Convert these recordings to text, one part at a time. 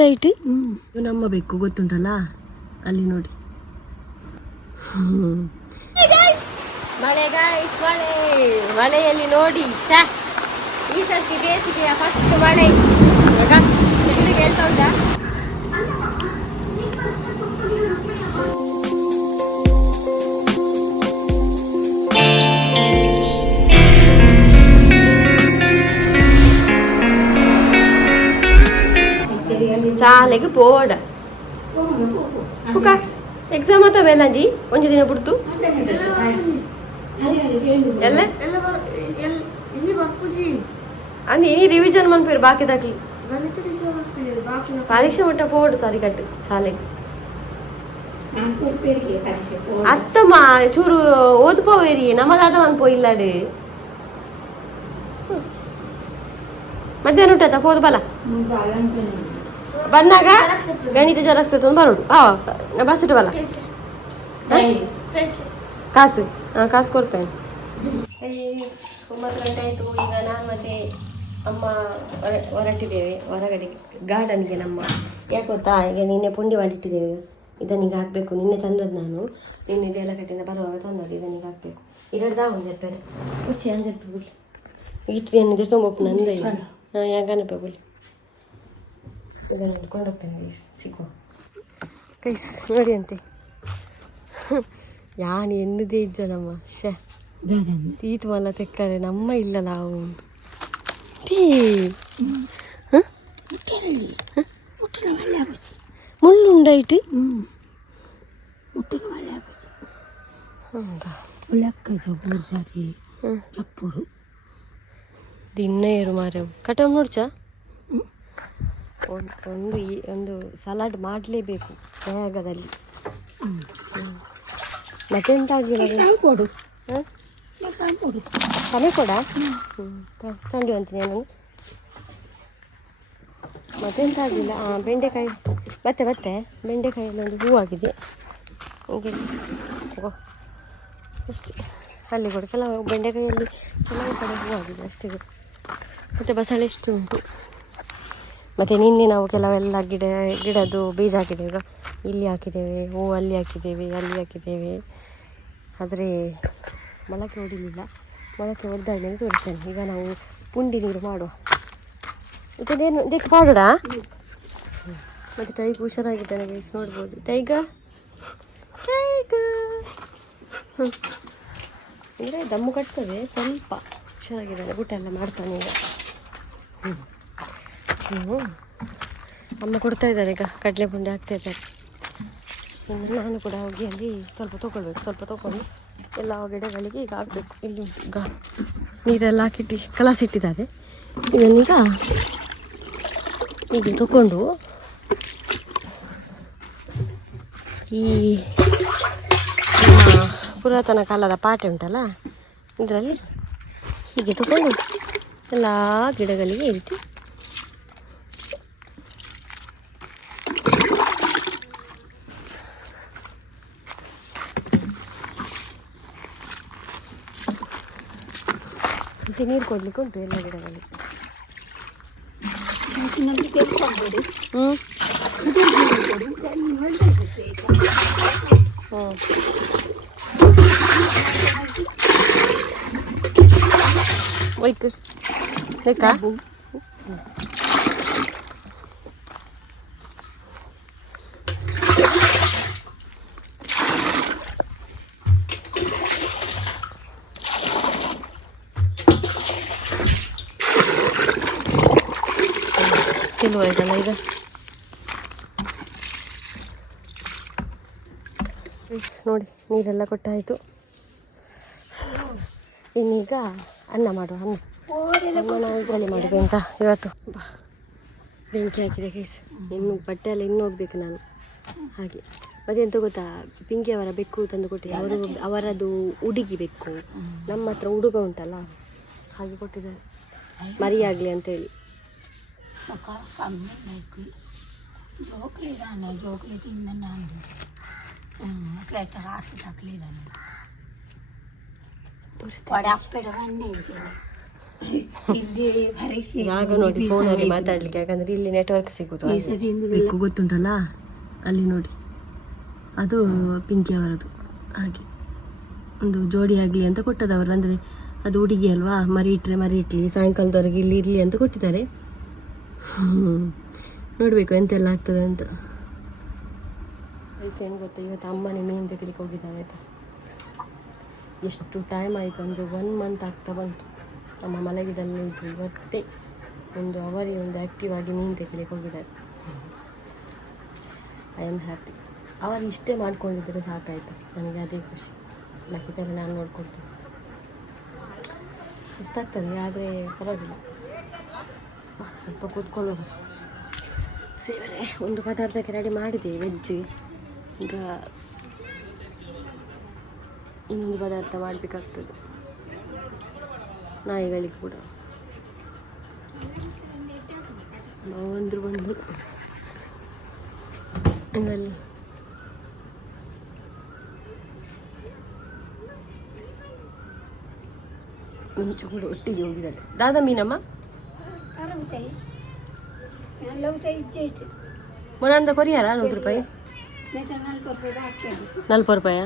ಉಂಡಾಯ್ತು. ಇವು ನಮ್ಮ ಬೇಕು ಗೊತ್ತುಂಟಲ್ಲ, ಅಲ್ಲಿ ನೋಡಿ. ಮಳೆ ಗಾಯ್ಸ್, ಮಳೆ ಮಳೆಯಲ್ಲಿ ನೋಡಿ ಛಾ, ಈ ಸರ್ತಿ ಬೇಸಿಗೆಯ ಫಸ್ಟ್ ಮಳೆ. ಇವಾಗ ಹೇಳ್ತಾ ಉಂಟಾ? ಶಾಲೆಗೆ ಪೋಡ ಪುಕ ಎಕ್ಸಾಮ್ ಆತ ಬೇಲಂಜಿ ಒಂಜಿ ದಿನ ಬಿಡ್ತು ಎಲ್ಲ ಅಂದ್ ಇನಿ ರಿವಿಷನ್ ಮನ್ಪೇರು ಬಾಕಿ ದಾಕ್ಲಿ ಪರೀಕ್ಷೆ ಮಟ್ಟ ಪೋಡು ಸಾರಿ ಕಟ್ಟು ಶಾಲೆಗೆ ಅತ್ತಮ್ಮ ಚೂರು ಓದ್ಪೋವೇರಿ ನಮಗಾದ ಅನ್ಪೋ ಇಲ್ಲಾಡು ಮಧ್ಯಾಹ್ನ ಊಟ ಪೋದು ಬಲ ಬಂದಾಗ ಗಣಿತ ಜೆರಾಕ್ಸ್ ತಂದು ಬರೋಡು ಬಸ್ ಇಟ್ಟು ಬಲ ಕಾಸು ಕಾಸು ಕೊಡ್ತೇನೆ. 9 ಗಂಟೆ ಆಯಿತು. ಈಗ ನಾನು ಮತ್ತೆ ಅಮ್ಮ ಹೊರಟಿದ್ದೇವೆ ಹೊರಗಡೆ ಗಾರ್ಡನ್ಗೆ. ನಮ್ಮ ಯಾಕೆ ಗೊತ್ತಾ, ಈಗ ನಿನ್ನೆ ಪುಂಡಿ ಮಾಡಿಟ್ಟಿದ್ದೇವೆ, ಇದನ್ನೀಗ ಹಾಕಬೇಕು. ನಿನ್ನೆ ತಂದದ್ದು ನಾನು, ನಿನ್ನೆ ದೇಲಕಟ್ಟೆಯಿಂದ ಬರುವಾಗ ತಂದದ್ದು. ಇದನ್ನೀಗ ಹಾಕಬೇಕು. 2 ದಾವೊಂದಿರ್ತಾರೆ ಕುಚ್ಚಿ ಅಂದಿರ್ಬೇಕು ಬಿಡಿ ಇಟ್ಟು ಏನಿದ್ರೆ ತೊಂಬಪ್ಪು ನಂದ ಯಾಕನಪ್ಪ ಬಿಡಿ. ಇದನ್ನು ಕೊಂಡೋಗ್ತೇನೆ ಗೈಸ್, ಸಿಗುವ ಗೈಸ್ ನೋಡಿ ಅಂತೆ. ಯಾನು ಎನ್ನದೇ ಇಜ್ಜ ನಮ್ಮ ಶೇ ತೀತು ಮಲ್ಲ ತೆಕ್ಕರೆ ನಮ್ಮ ಇಲ್ಲ ನಾವು ಮುಳ್ಳುಂಡಾಯ್ತು ದಿನ ಏರು ಮಾರ್ಯವು ಕಟಮ್ ನೋಡ್ಚಾ. ಒಂದು ಸಲಾಡ್ ಮಾಡಲೇಬೇಕು ಬೇಗದಲ್ಲಿ. ಮತ್ತೆಂತ ಆಗಿಲ್ಲ ಕೊಡು ಸಮಯ ಕೊಡ ತಂಡು ಅಂತ ನಾನು ಮತ್ತೆಂತ ಆಗಿಲ್ಲ. ಬೆಂಡೆಕಾಯಿ ಮತ್ತೆ ಬೆಂಡೆಕಾಯಲ್ಲಿ ಒಂದು ಹೂ ಆಗಿದೆ ಹೀಗೆ ಅಷ್ಟೇ. ಅಲ್ಲಿ ಕೂಡ ಕೆಲವು ಬೆಂಡೆಕಾಯಲ್ಲಿ ಕೆಲವು ಕಡೆ ಹೂ ಆಗಿದೆ ಅಷ್ಟೇ. ಮತ್ತು ಬಸಳೆ ಎಷ್ಟು ಉಂಟು. ಮತ್ತು ನಿನ್ನೆ ನಾವು ಕೆಲವೆಲ್ಲ ಗಿಡದ್ದು ಬೀಜ ಹಾಕಿದ್ದೇವೆ. ಈಗ ಇಲ್ಲಿ ಹಾಕಿದ್ದೇವೆ, ಹೂ ಅಲ್ಲಿ ಹಾಕಿದ್ದೇವೆ, ಅಲ್ಲಿ ಹಾಕಿದ್ದೇವೆ. ಆದರೆ ಮೊಳಕೆ ಹೊಡಿಲಿಲ್ಲ. ಮೊಳಕೆ ಹೊಡೆದಾದ್ಮೇಲೆ ತೋರಿಸ್ತೇನೆ. ಈಗ ನಾವು ಪುಂಡಿ ನೀರು ಮಾಡುವ. ಇದನ್ನೇನು ಇದಕ್ಕೆ ಮಾಡೋಣ. ಮತ್ತು ಟೈಗ್ ಹುಷಾರಾಗಿದ್ದಾನೆ ಗೈಸ್, ನೋಡ್ಬೋದು. ಟೈಗ ಅಂದರೆ ದಮ್ಮು ಕಟ್ತದೆ, ಸ್ವಲ್ಪ ಹುಷಾರಾಗಿದ್ದಾನೆ. ಊಟ ಎಲ್ಲ ಮಾಡ್ತಾನೆ ಈಗ. ಅಮ್ಮ ಕೊಡ್ತಾ ಇದ್ದಾರೆ ಈಗ, ಕಡಲೆ ಪುಂಡಿ ಹಾಕ್ತಾ ಇದ್ದಾರೆ. ಇನ್ನು ನಾನು ಕೂಡ ಹೋಗಿ ಅಲ್ಲಿ ಸ್ವಲ್ಪ ತೊಗೊಂಡು ಎಲ್ಲ ಗಿಡಗಳಿಗೆ ಈಗ ಹಾಕಬೇಕು. ಇಲ್ಲಿ ಈಗ ನೀರೆಲ್ಲ ಹಾಕಿಟ್ಟು ಕಲಸಿಟ್ಟಿದ್ದಾರೆ. ಇದನ್ನೀಗ ಹೀಗೆ ತಗೊಂಡು ಈ ಪುರಾತನ ಕಾಲದ ಪಾಟೆ ಉಂಟಲ್ಲ, ಇದರಲ್ಲಿ ಹೀಗೆ ತಗೊಂಡು ಎಲ್ಲ ಗಿಡಗಳಿಗೆ ಈ ರೀತಿ ನೀರು ಕೊಡ್ಲಿಕ್ಕೆ ಉಂಟು ಎಲ್ಲ ಗಿಡಗಳಿಗೆ. ಹೋಯ್ತು ಬೇಕಾ ಕೆಲವು ಆಯ್ತಲ್ಲ ಈಗ. ನೋಡಿ ನೀರೆಲ್ಲ ಕೊಟ್ಟಾಯಿತು. ಇನ್ನೀಗ ಅನ್ನ ಮಾಡುವ. ಅನ್ನ ನಾವು ಇದರಲ್ಲಿ ಮಾಡಿದೆ ಅಂತ ಇವತ್ತು. ಬೆಂಕಿ ಹಾಕಿದೆ ಗೈಸ್. ಇನ್ನು ಬಟ್ಟೆ ಎಲ್ಲ ಇನ್ನೂ ಹೋಗ್ಬೇಕು ನಾನು. ಹಾಗೆ ಮತ್ತೆಂತ ಗೊತ್ತಾ, ಪಿಂಕಿಯವರ ಬೆಕ್ಕು ತಂದು ಕೊಟ್ಟಿದ್ದೆ. ಅವರದು ಹುಡುಗಿ ಬೆಕ್ಕು. ನಮ್ಮ ಹತ್ರ ಹುಡುಗ ಉಂಟಲ್ಲ, ಹಾಗೆ ಕೊಟ್ಟಿದ್ದಾರೆ ಮರಿಯಾಗಲಿ ಅಂತೇಳಿ. ಜಾಗ ನೋಡಿ ಫೋನಲ್ಲಿ ಮಾತಾಡ್ಲಿಕ್ಕೆ, ಯಾಕಂದ್ರೆ ಇಲ್ಲಿ ನೆಟ್ವರ್ಕ್ ಸಿಗುದು. ಬೆಕ್ಕು ಗೊತ್ತುಂಟಲ್ಲ ಅಲ್ಲಿ ನೋಡಿ, ಅದು ಪಿಂಕಿ ಅವರದು. ಹಾಗೆ ಒಂದು ಜೋಡಿ ಆಗಲಿ ಅಂತ ಕೊಟ್ಟದವರು, ಅಂದರೆ ಅದು ಹುಡುಗಿ ಅಲ್ವಾ, ಮರಿ ಇಟ್ಲಿ ಸಾಯಂಕಾಲದವರೆಗೆ ಇಲ್ಲಿ ಇರಲಿ ಅಂತ ಕೊಟ್ಟಿದ್ದಾರೆ. ನೋಡಬೇಕು ಎಂತೆಲ್ಲ ಆಗ್ತದೆ ಅಂತ. ಏನು ಗೊತ್ತಾ, ಇವತ್ತು ಅಮ್ಮನೇ ಮೀನು ತೆಗಿಲಿಕ್ಕೆ ಹೋಗಿದ್ದಾರೆ ಆಯಿತಾ. ಎಷ್ಟು ಟೈಮ್ ಆಯಿತು ಅಂದರೆ 1 ಮಂತ್ ಆಗ್ತಾ ಬಂತು. ಅಮ್ಮ ಮಲಗಿದಲ್ಲಿ ಇದ್ದು ಇವತ್ತೇ ಒಂದು ಅವರಿಗೆ ಒಂದು ಆ್ಯಕ್ಟಿವ್ ಆಗಿ ಮೀನು ತೆಗಿಲಿಕ್ಕೆ ಹೋಗಿದ್ದಾರೆ. I am happy. ಅವರು ಇಷ್ಟೇ ಮಾಡ್ಕೊಂಡಿದ್ದರೆ ಸಾಕಾಯ್ತು, ನನಗೆ ಅದೇ ಖುಷಿ. ಬಾಕಿದರೆ ನಾನು ನೋಡ್ಕೊಳ್ತೀನಿ. ಸುಸ್ತಾಗ್ತದೆ ಆದರೆ ಪರವಾಗಿಲ್ಲ, ಸ್ವಲ್ಪ ಕೂತ್ಕೊಳ್ಳೋದು. ಸೇವರೆ ಒಂದು ಪದಾರ್ಥಕ್ಕೆ ರೆಡಿ ಮಾಡಿದೆ, ವೆಜ್. ಈಗ ಇನ್ನೊಂದು ಪದಾರ್ಥ ಮಾಡಬೇಕಾಗ್ತದೆ ನಾಯಿಗಳಿಗೆ ಕೂಡ. ಬಂದರು ಇವಲ್ಲಿ ಮುಂಚೆ ಕೂಡ ಒಟ್ಟಿಗೆ ಹೋಗಿದ್ದಾಳೆ. ದಾದಾ ಮೀನಮ್ಮ ಮೊನ್ನೆ ಕೊರಿಯಾರ 40 ರೂಪಾಯಿ 40 ರೂಪಾಯಾ?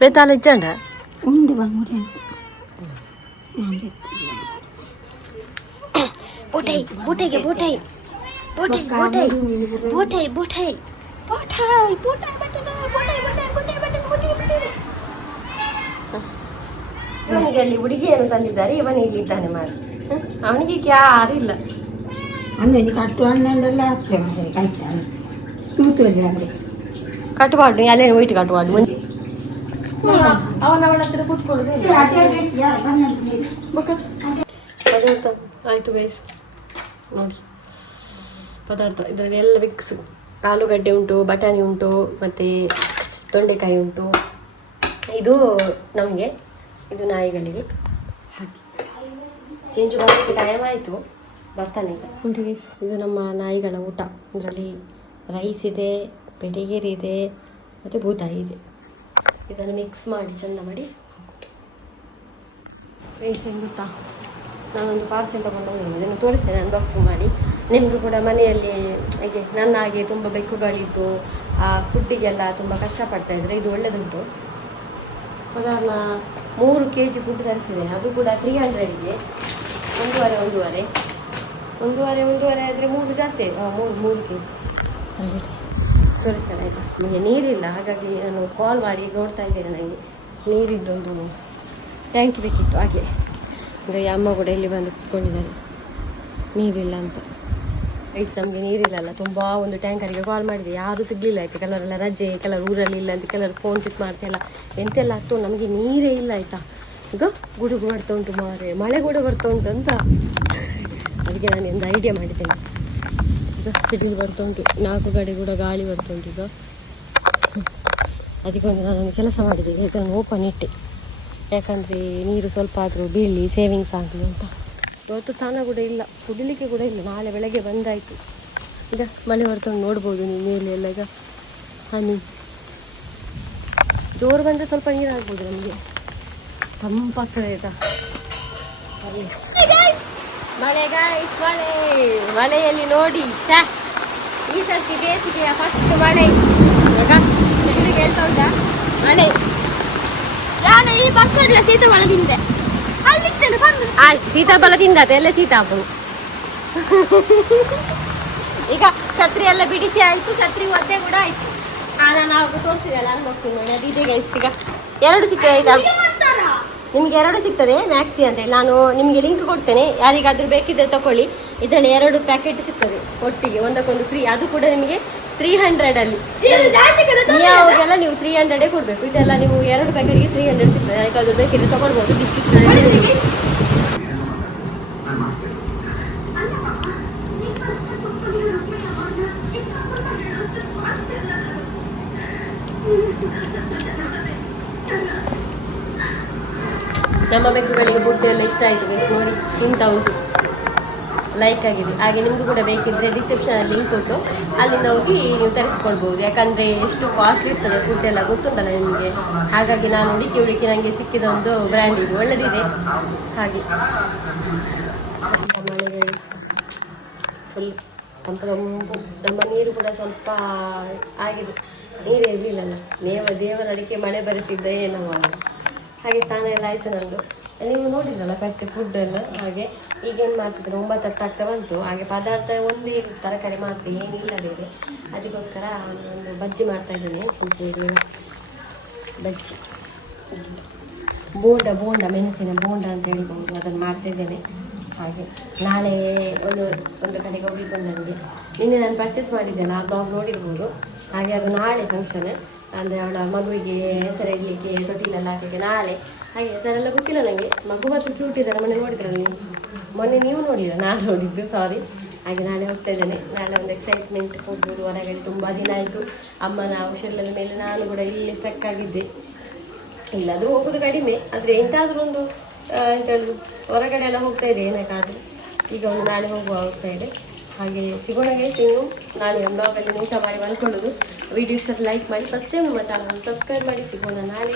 ಬೇತಾಲ ಇಚ್ಚಂಡ ಬೋಟೈ ಬೋಟೈಗೆ ಬೋಟೈ ಬೋಟೈ ಬೋಟೈ ಬೋಟೈ ಬೋಟೈ ಇವನಿಗೆ ಅಲ್ಲಿ ಹುಡುಗಿಯನ್ನು ತಂದಿದ್ದಾರೆ, ಇವನಿಗೆ ಇದ್ದಾನೆ ಮಾಡಿ. ಅವನಿಗೆ ಯಾರಿಲ್ಲ ಕಟ್ಟುಪಾಡು, ಅಲ್ಲೇ ಹೋಯ್ತು ಕಟ್ಟುಪಾಡು. ಮುಂಚೆ ಅವಳ ಹತ್ರ ಕೂತ್ಕೊಳ್ಳೋದು ಪದಾರ್ಥ ಆಯಿತು ಗೈಸ್. ನೋಡಿ ಪದಾರ್ಥ ಇದರಲ್ಲಿ ಎಲ್ಲ ಮಿಕ್ಸ್. ಆಲೂಗಡ್ಡೆ ಉಂಟು, ಬಟಾಣಿ ಉಂಟು, ಮತ್ತು ತೊಂಡೆಕಾಯಿ ಉಂಟು. ಇದು ನಮಗೆ, ಇದು ನಾಯಿಗಳಿಗೆ. ಹಾಗೆ ಚೇಂಜ್ ಮಾಡೋಕ್ಕೆ ಟೈಮ್ ಆಯಿತು, ಬರ್ತಾನೆ ಈಗ. ಉಂಟು ಗೈಸ್, ಇದು ನಮ್ಮ ನಾಯಿಗಳ ಊಟ. ಇದರಲ್ಲಿ ರೈಸ್ ಇದೆ, ಪೆಡಿಗೇರಿ ಇದೆ, ಮತ್ತು ಬೂತಾಯಿ ಇದೆ. ಇದನ್ನು ಮಿಕ್ಸ್ ಮಾಡಿ ಚೆಂದ ಮಾಡಿ ಹಾಕೋದು. ರೈಸ್ ಏನು ಗೊತ್ತಾ, ನಾನೊಂದು ಪಾರ್ಸೆಲ್ ತೊಗೊಂಡು ಹೋಗಿದ್ದೀನಿ, ಇದನ್ನು ತೋರಿಸ್ತೇನೆ ಅನ್ಬಾಕ್ಸಿಂಗ್ ಮಾಡಿ. ನಿಮಗೂ ಕೂಡ ಮನೆಯಲ್ಲಿ ಹೀಗೆ ನನ್ನ ಹಾಗೆ ತುಂಬ ಬೆಕ್ಕುಗಳಿದ್ದು ಆ ಫುಡ್ಡಿಗೆಲ್ಲ ತುಂಬ ಕಷ್ಟಪಡ್ತಾಯಿದ್ರೆ ಇದು ಒಳ್ಳೆಯದುಂಟು. ಸಾಧಾರಣ 3 kg ಫುಡ್ ತರಿಸಿದೆ, ಅದು ಕೂಡ 300ಗೆ. ಒಂದೂವರೆ ಆದರೆ 3 ಜಾಸ್ತಿ ಆಯಿತು. 3 kg ತೋರಿಸ್ತಾರೆ ಆಯಿತಾ. ನಿಮಗೆ ನೀರಿಲ್ಲ, ಹಾಗಾಗಿ ನಾನು ಕಾಲ್ ಮಾಡಿ ನೋಡ್ತಾ ಇದ್ದೇನೆ. ನನಗೆ ನೀರಿದ್ದೊಂದು ಟ್ಯಾಂಕ್ ಬೇಕಿತ್ತು. ಹಾಗೆ ಈಗ ಅಮ್ಮ ಕೂಡ ಇಲ್ಲಿ ಬಂದು ಕುತ್ಕೊಂಡಿದ್ದಾರೆ, ನೀರಿಲ್ಲ ಅಂತ. ಐಸ್ ನಮಗೆ ನೀರಿಲ್ಲಲ್ಲ, ತುಂಬ ಒಂದು ಟ್ಯಾಂಕರಿಗೆ ಕಾಲ್ ಮಾಡಿದೆ, ಯಾರೂ ಸಿಗಲಿಲ್ಲ ಆಯಿತಾ. ಕೆಲವರೆಲ್ಲ ರಜೆ, ಕೆಲವರು ಊರಲ್ಲಿ ಇಲ್ಲ ಅಂತ, ಕೆಲವರು ಫೋನ್ ಪಿಕ್ ಮಾಡ್ತಾಯಿಲ್ಲ, ಎಂತೆಲ್ಲ ಆಗ್ತದೆ. ನಮಗೆ ನೀರೇ ಇಲ್ಲ ಆಯಿತಾ. ಈಗ ಗುಡುಗು ಬರ್ತಾ ಉಂಟು ಮಾರೆ, ಮಳೆ ಕೂಡ ಬರ್ತಾ ಉಂಟು ಅಂತ. ಅದಕ್ಕೆ ನಾನು ಒಂದು ಐಡಿಯಾ ಮಾಡಿದ್ದೇನೆ. ಈಗ ಸಿಡಿಲು ಬರ್ತಾ ಉಂಟು, 4 ಕಡೆ ಕೂಡ ಗಾಳಿ ಬರ್ತಾ ಉಂಟು. ಈಗ ಅದಕ್ಕೆ ಒಂದು ನಾನು ಕೆಲಸ ಮಾಡಿದೆ, ಇದನ್ನು ಓಪನ್ ಇಟ್ಟೆ, ಯಾಕಂದರೆ ನೀರು ಸ್ವಲ್ಪ ಆದರೂ ಬೀಳಲಿ, ಸೇವಿಂಗ್ಸ್ ಆಗಲಿ ಅಂತ. ಇವತ್ತು ಸ್ನಾನ ಕೂಡ ಇಲ್ಲ, ಕುಡಿಲಿಕ್ಕೆ ಕೂಡ ಇಲ್ಲ. ನಾಳೆ ಬೆಳಗ್ಗೆ ಬಂದಾಯಿತು. ಈಗ ಮಳೆ ಬರ್ತಂದು ನೋಡ್ಬೋದು ನೀವು ಮೇಲೆ ಎಲ್ಲ. ಈಗ ಹನಿ ಜೋರು ಬಂದರೆ ಸ್ವಲ್ಪ ನೀರು ಆಗ್ಬೋದು ನಮಗೆ, ತಂಪಾಗ್ತದೆ ಆಯಿತಾ. ಮಳೆ ಗಾಯ್ಸ್, ಮಳೆಯಲ್ಲಿ ನೋಡಿ ಈ ಸರ್ತಿ ಬೇಸಿಗೆಯ ಫಸ್ಟ್ ಮಳೆ. ಈಗ ಸಿಡಿಲಿಗೆ ಹೇಳ್ತಾ ಉಂಟಾ ಮಳೆ. ನಾನು ಈ ಬಸ್ಸಲ್ಲ ಸೀತಾಫಲ ತಿಂದೆ, ಆಯ್ತು ಸೀತಾಫಲ ತಿಂದಾತ ಎಲ್ಲ ಸೀತಾಫಲ. ಈಗ ಛತ್ರಿ ಎಲ್ಲ ಬಿಡಿಸಿ ಆಯಿತು, ಛತ್ರಿ ಒದ್ದೆ ಕೂಡ ಆಯಿತು. ನಾನು ಆವಾಗ ತೋರಿಸಿದೆ ಅಲ್ಲ ಅನ್ಬಾಕ್ಸಿಂಗ್ ಮಾಡಿ, ಅದು ಇದೆ ಗೈಸ್. ಈಗ 2 ಸಿಗ್ತದೆ ಆಯಿತಾ, ನಿಮಗೆ 2 ಸಿಗ್ತದೆ ಮ್ಯಾಕ್ಸಿ ಅಂತೇಳಿ. ನಾನು ನಿಮಗೆ ಲಿಂಕ್ ಕೊಡ್ತೇನೆ, ಯಾರಿಗಾದರೂ ಬೇಕಿದ್ದರೆ ತಗೊಳ್ಳಿ. ಇದರಲ್ಲಿ 2 ಪ್ಯಾಕೆಟ್ ಸಿಗ್ತದೆ ಒಟ್ಟಿಗೆ, ಒಂದಕ್ಕೊಂದು ಫ್ರೀ. ಅದು ಕೂಡ ನಿಮಗೆ 300ಅಲ್ಲಿ. ಯಾವಾಗೆಲ್ಲ ನೀವು 300 ಕೊಡಬೇಕು. ಇದೆಲ್ಲ ನೀವು 2 ಪ್ಯಾಕೆಟ್ಗೆ 300 ಸಿಗ್ತದೆ. ಯಾರಿಗಾದರೂ ಬೇಕಿದ್ರೆ ತಗೊಳ್ಬೋದು. ಡಿಸ್ಟ್ರಿಕ್ಟ್ ನಮ್ಮ ಬೆಕ್ಕುಗಳಿಗೆ ಫುಡ್ ಎಲ್ಲ ಇಷ್ಟ ಆಯಿತು ಗೈಸ್. ನೋಡಿ ತಿಂತ ಉಂಟು. ಲೈಕ್ ಆಗಿದೆ. ಹಾಗೆ ನಿಮಗೂ ಕೂಡ ಬೇಕಿದ್ದರೆ ಡಿಸ್ಕ್ರಿಪ್ಷನಲ್ಲಿ ಲಿಂಕ್ ಕೊಟ್ಟು ಅಲ್ಲಿಂದ ಹೋಗಿ ನೀವು ತರಿಸ್ಕೊಳ್ಬೋದು. ಯಾಕಂದರೆ ಎಷ್ಟು ಕಾಸ್ಟ್ಲಿ ಇರ್ತದೆ ಫುಡ್ ಎಲ್ಲ ಗೊತ್ತುಂಟಲ್ಲ ನಿಮಗೆ. ಹಾಗಾಗಿ ನಾನು ಹುಡುಕಿ ನನಗೆ ಸಿಕ್ಕಿದ ಒಂದು ಬ್ರ್ಯಾಂಡ್ ಇದು ಒಳ್ಳೆದಿದೆ. ಹಾಗೆ ಮಳೆ ಫುಲ್ ತಂಪು ನಮ್ಮ ನೀರು ಕೂಡ ಸ್ವಲ್ಪ ಆಗಿದೆ. ನೀರೇ ಇರಲಿಲ್ಲಲ್ಲ, ದೇವರ ಅಡಿಕೆ ಮಳೆ ಬರೆಸಿದ್ದ ಏನೋ ಮಾಡೋದು. ಹಾಗೆ ಸ್ನಾನ ಎಲ್ಲ ಆಯಿತು ನಂದು. ನೀವು ನೋಡಿದ್ರಲ್ಲ ಕಟ್ಟೆ ಫುಡ್ ಎಲ್ಲ. ಹಾಗೆ ಈಗೇನು ಮಾಡ್ತಿದ್ರು 9 ಆಗ್ತಾ ಬಂತು. ಹಾಗೆ ಪದಾರ್ಥ ಒಂದೇ ತರಕಾರಿ ಮಾತ್ರ, ಏನಿಲ್ಲ ಬೇರೆ. ಅದಕ್ಕೋಸ್ಕರ ಒಂದು ಬಜ್ಜಿ ಮಾಡ್ತಾಯಿದ್ದೀನಿ. ಚಿಂತೇರಿ ಬಜ್ಜಿ, ಬೋಂಡ ಮೆಣಸಿನ ಬೋಂಡ ಅಂತ ಹೇಳ್ಬೋದು, ಅದನ್ನು ಮಾಡ್ತಾಯಿದ್ದೇನೆ. ಹಾಗೆ ನಾಳೆ ಒಂದು ಕಡೆಗೆ ಹೋಗ್ಲಿಕ್ಕೆ ನನಗೆ ನಿನ್ನೆ ನಾನು ಪರ್ಚೇಸ್ ಮಾಡಿದ್ದೆಲ್ಲ ಆ ಬ್ಲಾಗ್ ನೋಡಿರ್ಬೋದು. ಹಾಗೆ ಅದು ನಾಳೆ ಫಂಕ್ಷನ್, ಅಂದರೆ ಅವಳ ಮಗುವಿಗೆ ಹೆಸರಿಡಲಿಕ್ಕೆ ತೊಟ್ಟಿಲೆಲ್ಲ ಹಾಕಲಿಕ್ಕೆ ನಾಳೆ. ಹಾಗೆ ಹೆಸರೆಲ್ಲ ಗೊತ್ತಿಲ್ಲ ನನಗೆ. ಮಗು ಮಾತ್ರ ಕ್ಯೂಟ್ ಇದ್ದಾರೆ, ಮೊನ್ನೆ ನೀವು ನೋಡಿಲ್ಲ, ನಾನು ನೋಡಿದ್ದು, ಸಾರಿ. ಹಾಗೆ ನಾಳೆ ಹೋಗ್ತಾ ಇದ್ದೇನೆ. ನಾಳೆ ಒಂದು ಎಕ್ಸೈಟ್ಮೆಂಟ್, ಹೋಗ್ಬೋದು ಹೊರಗಡೆ. ತುಂಬ ದಿನ ಆಯಿತು ಅಮ್ಮನ ಹುಷಾರಿಲ್ಲದ ಮೇಲೆ ನಾನು ಕೂಡ ಇಲ್ಲಿ ಸ್ಟಕ್ ಆಗಿದ್ದೆ. ಇಲ್ಲಾದರೂ ಹೋಗೋದು ಕಡಿಮೆ, ಆದರೆ ಎಂತಾದರೂ ಒಂದು ಎಂತ ಹೇಳೋದು ಹೊರಗಡೆ ಎಲ್ಲ ಹೋಗ್ತಾ ಇದೆ ಏನಕ್ಕಾದರೂ. ಈಗ ಒಂದು ನಾಳೆ ಹೋಗುವ ಔಟ್ ಸೈಡ್. ಹಾಗೆ ಸಿಗೋಣ ಇನ್ನು ನಾಳೆ ಬ್ಲಾಗಲ್ಲಿ ಊಟ ಮಾಡಿ ಮಲ್ಕೊಳ್ಳೋದು. ವಿಡಿಯೋ ಇಷ್ಟ ಲೈಕ್ ಮಾಡಿ, ಫಸ್ಟ್ ಟೈಮ್ ನಮ್ಮ ಚಾನಲ್ ಸಬ್ಸ್ಕ್ರೈಬ್ ಮಾಡಿ. ಸಿಗೋಣ ನಾಳೆ.